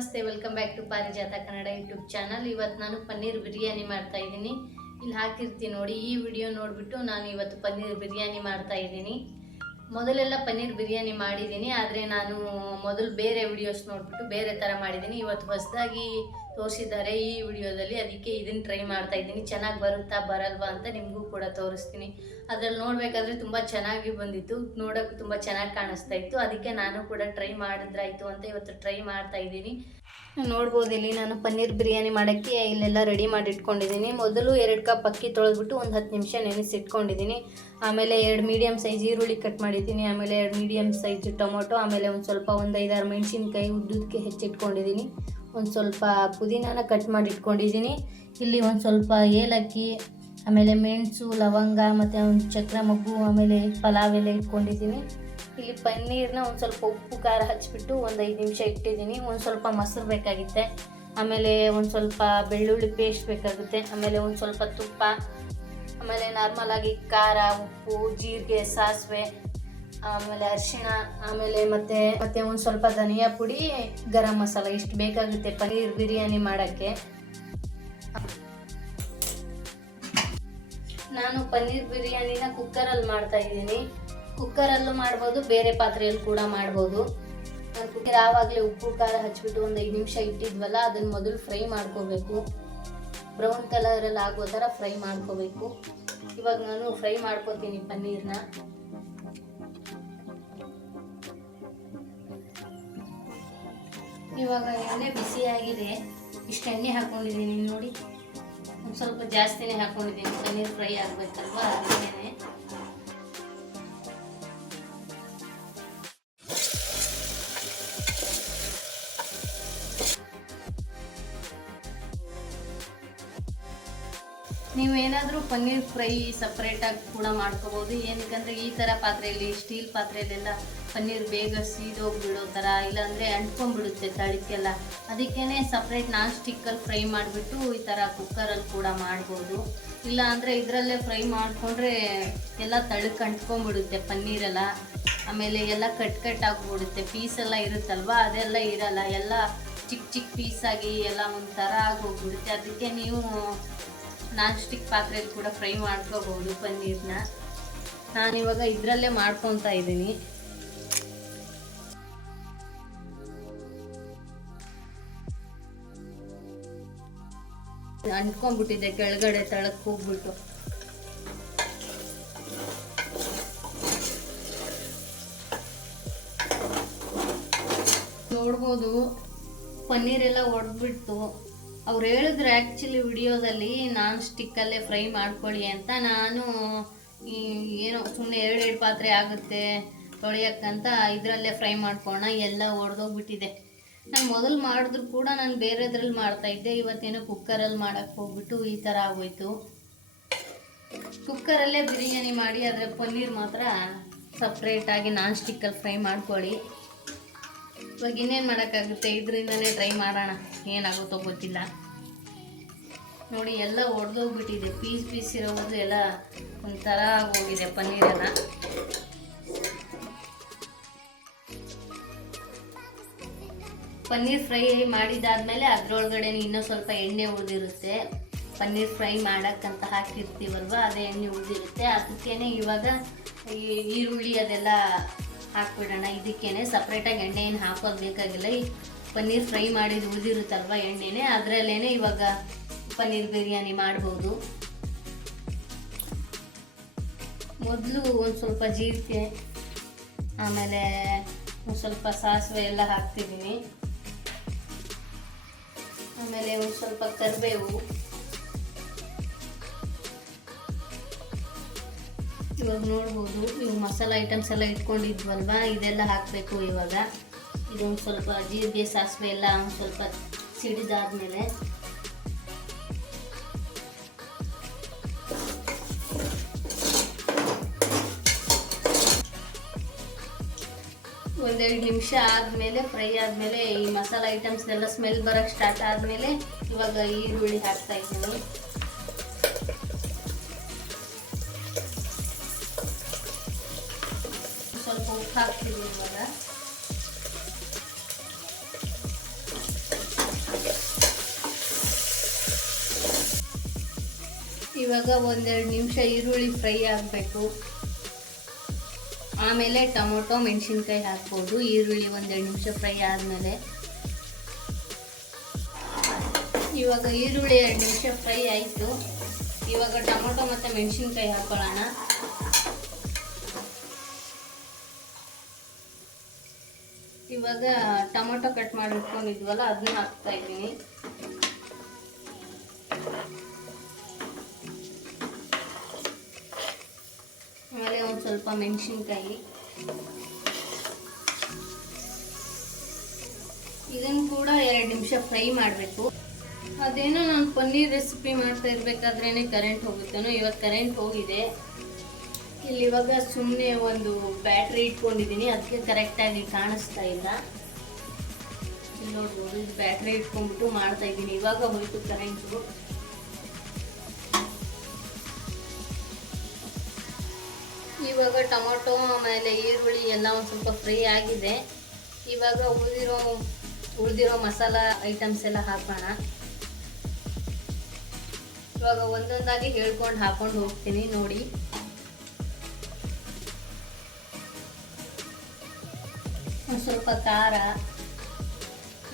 ನಮಸ್ತೆ, welcome back to ಪಾರಿಜಾತ Kannada YouTube channel. ಇವತ್ತು ನಾನು ಪನ್ನೀರ್ ಬಿರಿಯಾನಿ ಮಾಡ್ತಾ ಇದ್ದೀನಿ. ಇಲ್ಲಿ ಹಾಕಿರ್ತೀನಿ ನೋಡಿ. ಈ ವಿಡಿಯೋ ನೋಡಿಬಿಟ್ಟು ನಾನು ಇವತ್ತು ಪನ್ನೀರ್ ಬಿರಿಯಾನಿ ಮಾಡ್ತಾ ಇದ್ದೀನಿ. ಮೊದಲೆಲ್ಲ ಪನ್ನೀರ್ ಬಿರಿಯಾನಿ ಮಾಡಿದ್ದೀನಿ, ಆದರೆ ನಾನು ಮೊದಲು ಬೇರೆ ವಿಡಿಯೋಸ್ ನೋಡಿಬಿಟ್ಟು ಬೇರೆ ಥರ ಮಾಡಿದ್ದೀನಿ. ಇವತ್ತು ಹೊಸದಾಗಿ ತೋರಿಸಿದ್ದಾರೆ ಈ ವಿಡಿಯೋದಲ್ಲಿ, ಅದಕ್ಕೆ ಇದನ್ನು ಟ್ರೈ ಮಾಡ್ತಾ ಇದ್ದೀನಿ. ಚೆನ್ನಾಗಿ ಬರುತ್ತಾ ಬರಲ್ವಾ ಅಂತ ನಿಮಗೂ ಕೂಡ ತೋರಿಸ್ತೀನಿ. ಅದರಲ್ಲಿ ನೋಡಬೇಕಾದ್ರೆ ತುಂಬ ಚೆನ್ನಾಗಿ ಬಂದಿತ್ತು, ನೋಡೋಕ್ಕೆ ತುಂಬ ಚೆನ್ನಾಗಿ ಕಾಣಿಸ್ತಾ ಇತ್ತು. ಅದಕ್ಕೆ ನಾನು ಕೂಡ ಟ್ರೈ ಮಾಡಿದ್ರಾಯ್ತು ಅಂತ ಇವತ್ತು ಟ್ರೈ ಮಾಡ್ತಾ ಇದ್ದೀನಿ. ನೋಡ್ಬೋದು, ಇಲ್ಲಿ ನಾನು ಪನ್ನೀರ್ ಬಿರಿಯಾನಿ ಮಾಡೋಕ್ಕೆ ಇಲ್ಲೆಲ್ಲ ರೆಡಿ ಮಾಡಿ ಇಟ್ಕೊಂಡಿದ್ದೀನಿ. ಮೊದಲು 2 ಕಪ್ ಅಕ್ಕಿ ತೊಳೆದ್ಬಿಟ್ಟು ಒಂದು 10 ನಿಮಿಷ ನೆನೆಸಿಟ್ಕೊಂಡಿದ್ದೀನಿ. ಆಮೇಲೆ 2 ಮೀಡಿಯಮ್ ಸೈಜ್ ಈರುಳ್ಳಿ ಕಟ್ ಮಾಡಿದ್ದೀನಿ. ಆಮೇಲೆ 2 ಮೀಡಿಯಮ್ ಸೈಜ್ ಟೊಮೊಟೊ, ಆಮೇಲೆ ಒಂದು 5-6 ಮೆಣಸಿನ್ಕಾಯಿ ಉದ್ದುದಕ್ಕೆ ಹೆಚ್ಚಿಟ್ಕೊಂಡಿದ್ದೀನಿ. ಒಂದು ಸ್ವಲ್ಪ ಪುದೀನಾನ ಕಟ್ ಮಾಡಿ ಇಟ್ಕೊಂಡಿದ್ದೀನಿ. ಇಲ್ಲಿ ಒಂದು ಸ್ವಲ್ಪ ಏಲಕ್ಕಿ, ಆಮೇಲೆ ಮೆಣಸು, ಲವಂಗ ಮತ್ತು ಒಂದು ಚಕ್ರ ಮೊಗ್ಗು, ಆಮೇಲೆ ಪಲಾವ್ ಎಲೆ ಇಟ್ಕೊಂಡಿದ್ದೀನಿ. ಇಲ್ಲಿ ಪನ್ನೀರ್ನ ಒಂದು ಸ್ವಲ್ಪ ಉಪ್ಪು ಖಾರ ಹಚ್ಚಿಬಿಟ್ಟು ಒಂದು 5 ನಿಮಿಷ ಇಟ್ಟಿದ್ದೀನಿ. ಒಂದು ಸ್ವಲ್ಪ ಮೊಸರು ಬೇಕಾಗುತ್ತೆ, ಆಮೇಲೆ ಒಂದು ಸ್ವಲ್ಪ ಬೆಳ್ಳುಳ್ಳಿ ಪೇಸ್ಟ್ ಬೇಕಾಗುತ್ತೆ, ಆಮೇಲೆ ಒಂದು ಸ್ವಲ್ಪ ತುಪ್ಪ, ಆಮೇಲೆ ನಾರ್ಮಲಾಗಿ ಖಾರ, ಉಪ್ಪು, ಜೀರಿಗೆ, ಸಾಸಿವೆ, ಆಮೇಲೆ ಅರಿಶಿಣ, ಆಮೇಲೆ ಮತ್ತೆ ಒಂದು ಸ್ವಲ್ಪ ಧನಿಯಾ ಪುಡಿ, ಗರಂ ಮಸಾಲ, ಇಷ್ಟು ಬೇಕಾಗುತ್ತೆ ಪನ್ನೀರ್ ಬಿರಿಯಾನಿ ಮಾಡೋಕ್ಕೆ. ನಾನು ಪನ್ನೀರ್ ಬಿರಿಯಾನಿನ ಕುಕ್ಕರಲ್ಲಿ ಮಾಡ್ತಾ ಇದ್ದೀನಿ. ಕುಕ್ಕರಲ್ಲೂ ಮಾಡ್ಬೋದು, ಬೇರೆ ಪಾತ್ರೆಯಲ್ಲಿ ಕೂಡ ಮಾಡ್ಬೋದು. ನಾನು ಕುಕ್ಕರ್ ಆವಾಗಲೇ ಉಪ್ಪು ಖಾರ ಹಚ್ಬಿಟ್ಟು ಒಂದು 5 ನಿಮಿಷ ಇಟ್ಟಿದ್ವಲ್ಲ, ಅದನ್ನು ಮೊದಲು ಫ್ರೈ ಮಾಡ್ಕೋಬೇಕು. ಬ್ರೌನ್ ಕಲರಲ್ಲಿ ಆಗೋ ಥರ ಫ್ರೈ ಮಾಡ್ಕೋಬೇಕು. ಇವಾಗ ನಾನು ಫ್ರೈ ಮಾಡ್ಕೋತೀನಿ ಪನ್ನೀರ್ನ. ಇವಾಗ ಎಣ್ಣೆ ಬಿಸಿಯಾಗಿದೆ, ಇಷ್ಟು ಎಣ್ಣೆ ಹಾಕ್ಕೊಂಡಿದ್ದೀನಿ ನೋಡಿ. ಒಂದು ಸ್ವಲ್ಪ ಜಾಸ್ತಿನೇ ಹಾಕ್ಕೊಂಡಿದ್ದೀನಿ, ಪನ್ನೀರ್ ಫ್ರೈ ಆಗಬೇಕಲ್ವಾ, ಅದಕ್ಕೇನೆ. ನೀವೇನಾದರೂ ಪನ್ನೀರ್ ಫ್ರೈ ಸಪ್ರೇಟಾಗಿ ಕೂಡ ಮಾಡ್ಕೋಬೋದು. ಏನಕ್ಕಂದರೆ ಈ ಥರ ಪಾತ್ರೆಯಲ್ಲಿ, ಸ್ಟೀಲ್ ಪಾತ್ರೆಯಲ್ಲೆಲ್ಲ ಪನ್ನೀರ್ ಬೇಗ ಸೀದೋಗ್ಬಿಡೋ ಥರ, ಇಲ್ಲಾಂದರೆ ಅಂಟ್ಕೊಂಡ್ಬಿಡುತ್ತೆ ತಳಕ್ಕೆಲ್ಲ. ಅದಕ್ಕೇ ಸಪ್ರೇಟ್ ನಾನ್ ಸ್ಟಿಕ್ಕಲ್ಲಿ ಫ್ರೈ ಮಾಡಿಬಿಟ್ಟು ಈ ಥರ ಕುಕ್ಕರಲ್ಲಿ ಕೂಡ ಮಾಡ್ಬೋದು. ಇಲ್ಲ ಅಂದರೆ ಇದರಲ್ಲೇ ಫ್ರೈ ಮಾಡಿಕೊಂಡ್ರೆ ಎಲ್ಲ ತಳಕ್ಕೆ ಅಂಟ್ಕೊಂಡ್ಬಿಡುತ್ತೆ ಪನ್ನೀರೆಲ್ಲ. ಆಮೇಲೆ ಎಲ್ಲ ಕಟ್ ಆಗಿಬಿಡುತ್ತೆ, ಪೀಸೆಲ್ಲ ಇರುತ್ತಲ್ವ, ಅದೆಲ್ಲ ಇರಲ್ಲ, ಎಲ್ಲ ಚಿಕ್ಕ ಪೀಸಾಗಿ ಎಲ್ಲ ಒಂಥರ ಆಗೋಗ್ಬಿಡುತ್ತೆ. ಅದಕ್ಕೆ ನೀವು ನಾನ್ ಸ್ಟಿಕ್ ಪಾತ್ರೆಯಲ್ಲಿ ಕೂಡ ಫ್ರೈ ಮಾಡ್ಕೋಬಹುದು ಪನ್ನೀರ್ನ. ನಾನಿವಾಗ ಇದರಲ್ಲೇ ಮಾಡ್ಕೊತಾ ಇದ್ದೀನಿ. ಅಂಟ್ಕೊಂಡ್ಬಿಟ್ಟಿದೆ ಕೆಳಗಡೆ, ತಳಕ್ಕೆ ಹೋಗ್ಬಿಟ್ಟು. ನೋಡ್ಬೋದು ಪನ್ನೀರೆಲ್ಲ ಒಡೆದ್ಬಿಟ್ಟು. ಅವ್ರು ಹೇಳಿದ್ರು ಆ್ಯಕ್ಚುಲಿ ವಿಡಿಯೋದಲ್ಲಿ ನಾನ್ ಸ್ಟಿಕ್ಕಲ್ಲೇ ಫ್ರೈ ಮಾಡ್ಕೊಳ್ಳಿ ಅಂತ. ನಾನು ಏನೋ ಸುಮ್ಮನೆ 2 ಪಾತ್ರೆ ಆಗುತ್ತೆ ತೊಳೆಯೋಕ್ಕಂತ ಇದರಲ್ಲೇ ಫ್ರೈ ಮಾಡ್ಕೊಳ್ಳೋಣ, ಎಲ್ಲ ಒಡೆದೋಗ್ಬಿಟ್ಟಿದೆ. ನಾನು ಮೊದಲು ಮಾಡಿದ್ರು ಕೂಡ ನಾನು ಬೇರೆದ್ರಲ್ಲಿ ಮಾಡ್ತಾಯಿದ್ದೆ. ಇವತ್ತೇನೋ ಕುಕ್ಕರಲ್ಲಿ ಮಾಡೋಕ್ಕೆ ಹೋಗ್ಬಿಟ್ಟು ಈ ಥರ ಆಗೋಯ್ತು. ಕುಕ್ಕರಲ್ಲೇ ಬಿರಿಯಾನಿ ಮಾಡಿ, ಆದರೆ ಪನ್ನೀರ್ ಮಾತ್ರ ಸಪ್ರೇಟಾಗಿ ನಾನ್ ಸ್ಟಿಕ್ಕಲ್ಲಿ ಫ್ರೈ ಮಾಡ್ಕೊಳ್ಳಿ. ಇವಾಗ ಇನ್ನೇನು ಮಾಡೋಕ್ಕಾಗುತ್ತೆ, ಇದರಿಂದನೇ ಟ್ರೈ ಮಾಡೋಣ, ಏನಾಗುತ್ತೋ ಗೊತ್ತಿಲ್ಲ. ನೋಡಿ ಎಲ್ಲ ಒಡೆದೋಗ್ಬಿಟ್ಟಿದೆ, ಪೀಸ್ ಇರೋದು ಎಲ್ಲ ಒಂಥರ ಆಗೋಗಿದೆ ಪನ್ನೀರೆಲ್ಲ. ಪನ್ನೀರ್ ಫ್ರೈ ಮಾಡಿದಾದ್ಮೇಲೆ ಅದರೊಳಗಡೆ ಇನ್ನೂ ಸ್ವಲ್ಪ ಎಣ್ಣೆ ಉಳಿದಿರುತ್ತೆ. ಪನ್ನೀರ್ ಫ್ರೈ ಮಾಡೋಕ್ಕಂತ ಹಾಕಿರ್ತೀವಲ್ವ, ಅದೇ ಎಣ್ಣೆ ಉಳಿದಿರುತ್ತೆ. ಅದಕ್ಕೇನೆ ಇವಾಗ ಈರುಳ್ಳಿ ಅದೆಲ್ಲ ಹಾಕ್ಬಿಡೋಣ. ಇದಕ್ಕೇನೆ ಸಪ್ರೇಟಾಗಿ ಎಣ್ಣೆ ಏನು ಹಾಕೋದು ಬೇಕಾಗಿಲ್ಲ. ಈ ಪನ್ನೀರ್ ಫ್ರೈ ಮಾಡಿದ್ದು ಉಳಿದಿರುತ್ತಲ್ವ ಎಣ್ಣೆನೇ, ಅದರಲ್ಲೇ ಇವಾಗ ಪನ್ನೀರ್ ಬಿರಿಯಾನಿ ಮಾಡ್ಬೋದು. ಮೊದಲು ಒಂದು ಸ್ವಲ್ಪ ಜೀರಿಗೆ, ಆಮೇಲೆ ಒಂದು ಸ್ವಲ್ಪ ಸಾಸಿವೆ ಎಲ್ಲ ಹಾಕ್ತಿದ್ದೀನಿ. ಆಮೇಲೆ ಒಂದು ಸ್ವಲ್ಪ ಕರಿಬೇವು. ಇವಾಗ ನೋಡ್ಬೋದು, ಇವು ಮಸಾಲೆ ಐಟಮ್ಸ್ ಎಲ್ಲ ಇಟ್ಕೊಂಡಿದ್ವಲ್ವ, ಇದೆಲ್ಲ ಹಾಕಬೇಕು ಇವಾಗ. ಇದೊಂದು ಸ್ವಲ್ಪ ಜೀರಿಗೆ, ಸಾಸಿವೆ ಎಲ್ಲ ಒಂದು ಸ್ವಲ್ಪ ಸಿಡಿದಾದ್ಮೇಲೆ ಒಂದೆರಡು ನಿಮಿಷ ಆದಮೇಲೆ, ಫ್ರೈ ಆದಮೇಲೆ, ಈ ಮಸಾಲೆ ಐಟಮ್ಸ್ ಎಲ್ಲ ಸ್ಮೆಲ್ ಬರೋಕ್ಕೆ ಸ್ಟಾರ್ಟ್ ಆದಮೇಲೆ ಇವಾಗ ಈರುಳ್ಳಿ ಹಾಕ್ತಾ ಇದ್ದೀನಿ. ಸ್ವಲ್ಪ ಉಪ್ಪು ಹಾಕ್ತಿದ್ದೀನಿ ಇವಾಗ. ಇವಾಗ ಒಂದೆರಡು ನಿಮಿಷ ಈರುಳ್ಳಿ ಫ್ರೈ ಆಗಬೇಕು. ಆಮೇಲೆ ಟೊಮೊಟೊ ಮೆಣಸಿನ್ಕಾಯಿ ಹಾಕ್ಬೋದು. ಈರುಳ್ಳಿ ಒಂದೆರಡು ನಿಮಿಷ ಫ್ರೈ ಆದಮೇಲೆ ಇವಾಗ ಈರುಳ್ಳಿ 2 ನಿಮಿಷ ಫ್ರೈ ಆಯಿತು. ಇವಾಗ ಟೊಮೊಟೊ ಮತ್ತು ಮೆಣಸಿನ್ಕಾಯಿ ಹಾಕೊಳ್ಳೋಣ. ಇವಾಗ ಟೊಮೊಟೊ ಕಟ್ ಮಾಡಿ ಇಟ್ಕೊಂಡಿದ್ವಲ್ಲ ಅದನ್ನ ಹಾಕ್ತಾ ಇದ್ದೀನಿ. ಆಮೇಲೆ ಒಂದು ಸ್ವಲ್ಪ ಮೆಣಸಿನ್ಕಾಯಿ. ಇದನ್ನು ಕೂಡ 2 ನಿಮಿಷ ಫ್ರೈ ಮಾಡಬೇಕು. ಅದೇನೋ ನಾನು ಪನ್ನೀರ್ ರೆಸಿಪಿ ಮಾಡ್ತಾ ಇರಬೇಕಾದ್ರೇ ಕರೆಂಟ್ ಹೋಗುತ್ತೇನೋ. ಇವಾಗ ಕರೆಂಟ್ ಹೋಗಿದೆ. ಇಲ್ಲಿ ಇವಾಗ ಸುಮ್ಮನೆ ಒಂದು ಬ್ಯಾಟ್ರಿ ಇಟ್ಕೊಂಡಿದ್ದೀನಿ, ಅದಕ್ಕೆ ಕರೆಕ್ಟಾಗಿ ಕಾಣಿಸ್ತಾ ಇಲ್ಲ. ಇಲ್ಲಿ ನೋಡ್ಬೋದು, ಬ್ಯಾಟ್ರಿ ಇಟ್ಕೊಂಡ್ಬಿಟ್ಟು ಮಾಡ್ತಾ ಇದ್ದೀನಿ. ಇವಾಗ ಹೋಯ್ತು ಕರೆಂಟು. ಇವಾಗ ಟೊಮೊಟೊ ಆಮೇಲೆ ಈರುಳ್ಳಿ ಎಲ್ಲ ಒಂದು ಸ್ವಲ್ಪ ಫ್ರೈ ಆಗಿದೆ. ಇವಾಗ ಉಳಿದಿರೋ ಮಸಾಲ ಐಟಮ್ಸ್ ಎಲ್ಲ ಹಾಕೋಣ. ಇವಾಗ ಒಂದೊಂದಾಗಿ ಹೇಳ್ಕೊಂಡು ಹಾಕೊಂಡು ಹೋಗ್ತೀನಿ ನೋಡಿ. ಒಂದು ಸ್ವಲ್ಪ ಖಾರ,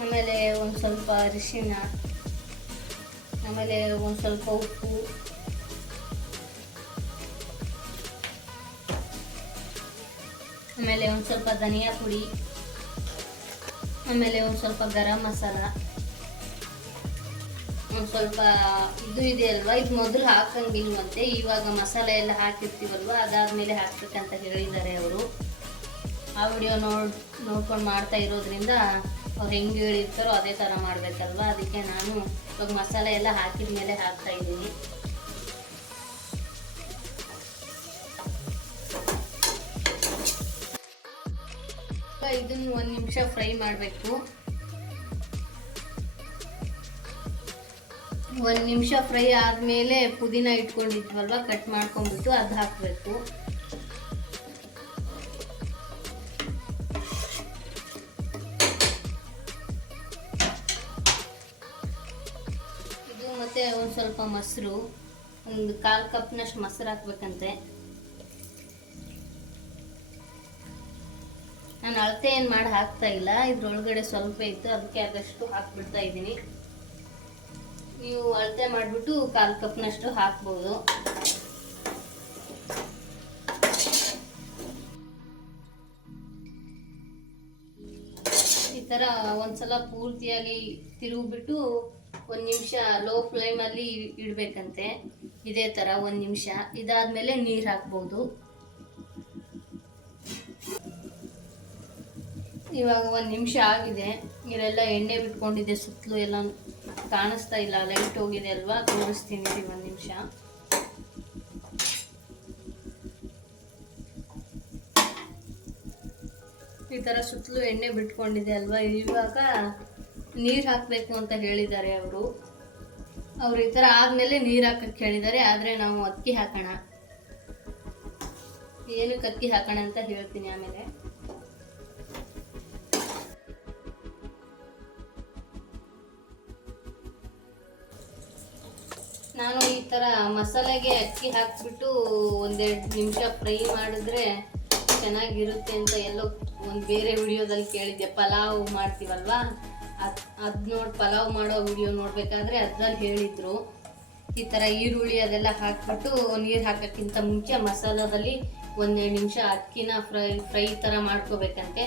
ಆಮೇಲೆ ಒಂದು ಸ್ವಲ್ಪ ಅರಿಶಿಣ, ಆಮೇಲೆ ಒಂದು ಸ್ವಲ್ಪ ಉಪ್ಪು, ಆಮೇಲೆ ಒಂದು ಸ್ವಲ್ಪ ಧನಿಯಾ ಪುಡಿ, ಆಮೇಲೆ ಒಂದು ಸ್ವಲ್ಪ ಗರಂ ಮಸಾಲ, ಒಂದು ಸ್ವಲ್ಪ ಇದು ಇದೆ ಅಲ್ವಾ, ಇದು ಮೊದಲು ಹಾಕಂಗಿಲ್ವಂತೆ. ಇವಾಗ ಮಸಾಲೆ ಎಲ್ಲ ಹಾಕಿರ್ತೀವಲ್ವ, ಅದಾದಮೇಲೆ ಹಾಕ್ಬೇಕಂತ ಹೇಳಿದ್ದಾರೆ ಅವರು. ಆ ವಿಡಿಯೋ ನೋಡ್ಕೊಂಡು ಮಾಡ್ತಾ ಇರೋದ್ರಿಂದ ಅವ್ರು ಹೆಂಗೆ ಹೇಳಿರ್ತಾರೋ ಅದೇ ಥರ ಮಾಡಬೇಕಲ್ವ. ಅದಕ್ಕೆ ನಾನು ಇವಾಗ ಮಸಾಲೆ ಎಲ್ಲ ಹಾಕಿದ ಮೇಲೆ ಹಾಕ್ತಾ ಇದ್ದೀನಿ. ಇದನ್ನು 1 ನಿಮಿಷ ಫ್ರೈ ಮಾಡಬೇಕು. 1 ನಿಮಿಷ ಫ್ರೈ ಆದಮೇಲೆ ಪುದೀನ ಇಟ್ಕೊಂಡಿದ್ವಲ್ವ, ಕಟ್ ಮಾಡ್ಕೊಂಡ್ಬಿಟ್ಟು ಅದು ಹಾಕಬೇಕು. ಇದು ಮತ್ತೆ ಒಂದು ಸ್ವಲ್ಪ ಮೊಸರು, ಒಂದು 1/4 ಕಪ್ನಷ್ಟು ಮೊಸರು ಹಾಕ್ಬೇಕಂತೆ. ನಾನು ಅಳತೆ ಏನು ಮಾಡಿ ಹಾಕ್ತಾ ಇಲ್ಲ, ಇದ್ರೊಳಗಡೆ ಸ್ವಲ್ಪ ಇತ್ತು, ಅದಕ್ಕೆ ಅದಷ್ಟು ಹಾಕ್ಬಿಡ್ತಾ ಇದ್ದೀನಿ. ನೀವು ಅಳತೆ ಮಾಡಿಬಿಟ್ಟು 1/4 ಕಪ್ನಷ್ಟು ಹಾಕ್ಬೋದು. ಈ ಥರ ಒಂದ್ಸಲ ಪೂರ್ತಿಯಾಗಿ ತಿರುಗಿಬಿಟ್ಟು 1 ನಿಮಿಷ ಲೋ ಫ್ಲೇಮಲ್ಲಿ ಇಡಬೇಕಂತೆ. ಇದೇ ಥರ 1 ನಿಮಿಷ. ಇದಾದಮೇಲೆ ನೀರು ಹಾಕ್ಬೋದು. ಇವಾಗ 1 ನಿಮಿಷ ಆಗಿದೆ. ಇಲ್ಲೆಲ್ಲ ಎಣ್ಣೆ ಬಿಟ್ಕೊಂಡಿದೆ, ಸುತ್ತಲೂ ಎಲ್ಲ ಕಾಣಿಸ್ತಾ ಇಲ್ಲ, ಲೈಟ್ ಹೋಗಿದೆ ಅಲ್ವಾ, ತೋರಿಸ್ತೀನಿ 1 ನಿಮಿಷ. ಈ ಥರ ಸುತ್ತಲೂ ಎಣ್ಣೆ ಬಿಟ್ಕೊಂಡಿದೆ ಅಲ್ವಾ. ಇವಾಗ ನೀರು ಹಾಕಬೇಕು ಅಂತ ಹೇಳಿದ್ದಾರೆ ಅವರು. ಈ ಥರ ಆದಮೇಲೆ ನೀರು ಹಾಕಕ್ಕೆ ಹೇಳಿದ್ದಾರೆ. ಆದರೆ ನಾವು ಅಕ್ಕಿ ಹಾಕೋಣ. ಏನಕ್ಕೆ ಅಕ್ಕಿ ಹಾಕೋಣ ಅಂತ ಹೇಳ್ತೀನಿ ಆಮೇಲೆ. ನಾನು ಈ ಥರ ಮಸಾಲೆಗೆ ಅಕ್ಕಿ ಹಾಕಿಬಿಟ್ಟು 1-2 ನಿಮಿಷ ಫ್ರೈ ಮಾಡಿದ್ರೆ ಚೆನ್ನಾಗಿರುತ್ತೆ ಅಂತ ಎಲ್ಲೋ ಒಂದು ಬೇರೆ ವಿಡಿಯೋದಲ್ಲಿ ಕೇಳಿದ್ದೆ. ಪಲಾವ್ ಮಾಡ್ತೀವಲ್ವ, ಅದು ನೋಡಿ ಪಲಾವ್ ಮಾಡೋ ವಿಡಿಯೋ ನೋಡಬೇಕಾದ್ರೆ ಅದ್ರಲ್ಲಿ ಹೇಳಿದರು. ಈ ಥರ ಈರುಳ್ಳಿ ಅದೆಲ್ಲ ಹಾಕಿಬಿಟ್ಟು ನೀರು ಹಾಕೋಕ್ಕಿಂತ ಮುಂಚೆ ಮಸಾಲದಲ್ಲಿ 1-2 ನಿಮಿಷ ಅಕ್ಕಿನ ಫ್ರೈ ಥರ ಮಾಡ್ಕೋಬೇಕಂತೆ.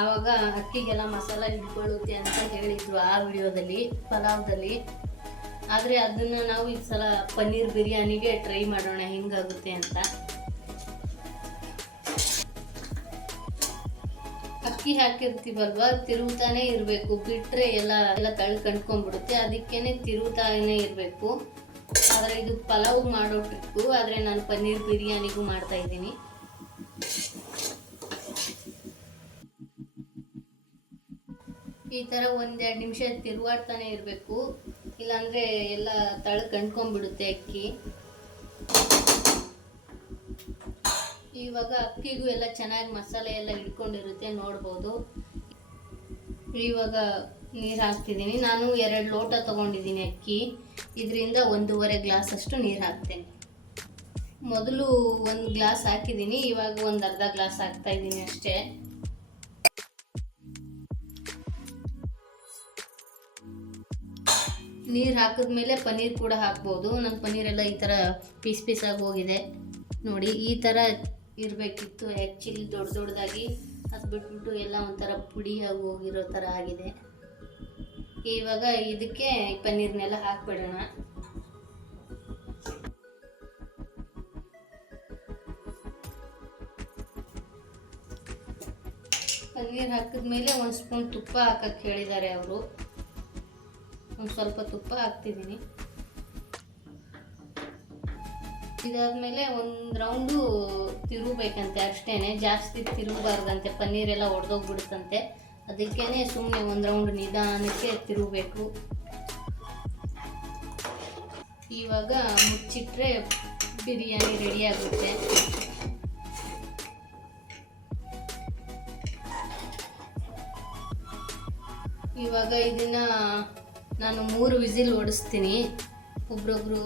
ಆವಾಗ ಅಕ್ಕಿಗೆಲ್ಲ ಮಸಾಲ ಹಿಡ್ಕೊಳ್ಳುತ್ತೆ ಅಂತ ಹೇಳಿದರು ಆ ವಿಡಿಯೋದಲ್ಲಿ, ಪಲಾವ್ದಲ್ಲಿ. ಆದರೆ ಅದನ್ನು ನಾವು ಈ ಸಲ ಪನ್ನೀರ್ ಬಿರಿಯಾನಿಗೆ ಟ್ರೈ ಮಾಡೋಣ ಹೆಂಗಾಗುತ್ತೆ ಅಂತ. ಅಕ್ಕಿ ಹಾಕಿರ್ತೀವಲ್ವ, ತಿರುಗ್ತಾನೆ ಇರಬೇಕು, ಬಿಟ್ಟರೆ ಎಲ್ಲ ಕಂಡ್ಕೊಂಡ್ಬಿಡುತ್ತೆ. ಅದಕ್ಕೇನೆ ತಿರುಗ್ತಾನೆ ಇರಬೇಕು. ಆದರೆ ಇದು ಪಲಾವ್ ಮಾಡೋ ಟ್ರಿಕ್ಕು. ಆದರೆ ನಾನು ಪನ್ನೀರ್ ಬಿರಿಯಾನಿಗೂ ಮಾಡ್ತಾ ಇದ್ದೀನಿ. ಈ ಥರ 1-2 ನಿಮಿಷ ತಿರುವಾಡ್ತಾನೆ ಇರಬೇಕು, ಇಲ್ಲಾಂದರೆ ಎಲ್ಲ ಕಂಡ್ಕೊಂಡ್ಬಿಡುತ್ತೆ ಅಕ್ಕಿ. ಇವಾಗ ಅಕ್ಕಿಗೂ ಎಲ್ಲ ಚೆನ್ನಾಗಿ ಮಸಾಲೆ ಎಲ್ಲ ಹಿಡ್ಕೊಂಡಿರುತ್ತೆ, ನೋಡ್ಬೋದು. ಇವಾಗ ನೀರು ಹಾಕ್ತಿದ್ದೀನಿ. ನಾನು 2 ಲೋಟ ತೊಗೊಂಡಿದ್ದೀನಿ ಅಕ್ಕಿ. ಇದರಿಂದ 1.5 ಗ್ಲಾಸ್ ಅಷ್ಟು ನೀರು ಹಾಕ್ತೇನೆ. ಮೊದಲು 1 ಗ್ಲಾಸ್ ಹಾಕಿದ್ದೀನಿ, ಇವಾಗ ಒಂದು ಅರ್ಧ ಗ್ಲಾಸ್ ಹಾಕ್ತಾ ಇದ್ದೀನಿ ಅಷ್ಟೇ. ನೀರು ಹಾಕಿದ್ಮೇಲೆ ಪನ್ನೀರ್ ಕೂಡ ಹಾಕ್ಬೋದು. ನನ್ನ ಪನ್ನೀರೆಲ್ಲ ಈ ಥರ ಪೀಸ್ ಆಗಿ ಹೋಗಿದೆ ನೋಡಿ. ಈ ಥರ ಇರಬೇಕಿತ್ತು ಆ್ಯಕ್ಚುಲಿ, ದೊಡ್ಡದಾಗಿ. ಅದು ಬಿಟ್ಬಿಟ್ಟು ಎಲ್ಲ ಒಂಥರ ಪುಡಿಯಾಗಿ ಹೋಗಿರೋ ಥರ ಆಗಿದೆ. ಇವಾಗ ಇದಕ್ಕೆ ಪನ್ನೀರ್ನೆಲ್ಲ ಹಾಕ್ಬಿಡೋಣ. ಪನ್ನೀರ್ ಹಾಕಿದ್ಮೇಲೆ 1 ಸ್ಪೂನ್ ತುಪ್ಪ ಹಾಕಕ್ಕೆ ಹೇಳಿದ್ದಾರೆ ಅವರು. ಒಂದು ಸ್ವಲ್ಪ ತುಪ್ಪ ಹಾಕ್ತಿದ್ದೀನಿ. ಇದಾದ್ಮೇಲೆ 1 ರೌಂಡು ತಿರುಗಬೇಕಂತೆ ಅಷ್ಟೇ, ಜಾಸ್ತಿ ತಿರುಗಬಾರ್ದಂತೆ, ಪನ್ನೀರೆಲ್ಲ ಒಡೆದೋಗ್ಬಿಡುತ್ತಂತೆ. ಅದಕ್ಕೇ ಸುಮ್ಮನೆ 1 ರೌಂಡ್ ನಿಧಾನಕ್ಕೆ ತಿರುಗಬೇಕು. ಇವಾಗ ಮುಚ್ಚಿಟ್ರೆ ಬಿರಿಯಾನಿ ರೆಡಿ ಆಗುತ್ತೆ. ಇವಾಗ ಇದನ್ನು ನಾನು 3 ವಿಸಿಲ್ ಹೊಡಿಸ್ತೀನಿ. ಒಬ್ರೊಬ್ರು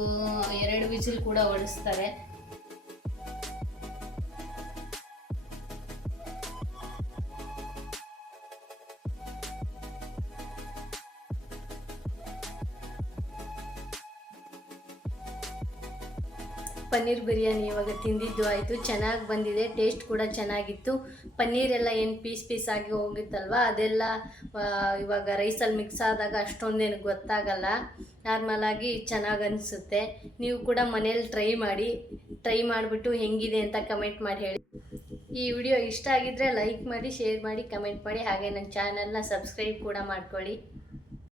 2 ವಿಸಿಲ್ ಕೂಡ ಹೊಡಿಸ್ತಾರೆ. ಪನ್ನೀರ್ ಬಿರಿಯಾನಿ ಇವಾಗ ತಿಂದಿದ್ದು ಆಯಿತು, ಚೆನ್ನಾಗಿ ಬಂದಿದೆ, ಟೇಸ್ಟ್ ಕೂಡ ಚೆನ್ನಾಗಿತ್ತು. ಪನ್ನೀರೆಲ್ಲ ಏನು ಪೀಸ್ ಆಗಿ ಹೋಗುತ್ತಲ್ವ, ಅದೆಲ್ಲ ಇವಾಗ ರೈಸಲ್ಲಿ ಮಿಕ್ಸ್ ಆದಾಗ ಅಷ್ಟೊಂದೇನು ಗೊತ್ತಾಗಲ್ಲ, ನಾರ್ಮಲಾಗಿ ಚೆನ್ನಾಗಿ ಅನಿಸುತ್ತೆ. ನೀವು ಕೂಡ ಮನೇಲಿ ಟ್ರೈ ಮಾಡಿಬಿಟ್ಟು ಹೆಂಗಿದೆ ಅಂತ ಕಮೆಂಟ್ ಮಾಡಿ ಹೇಳಿ. ಈ ವಿಡಿಯೋ ಇಷ್ಟ ಆಗಿದ್ದರೆ ಲೈಕ್ ಮಾಡಿ, ಶೇರ್ ಮಾಡಿ, ಕಮೆಂಟ್ ಮಾಡಿ, ಹಾಗೆ ನನ್ನ ಚಾನಲ್ನ ಸಬ್ಸ್ಕ್ರೈಬ್ ಕೂಡ ಮಾಡ್ಕೊಳ್ಳಿ.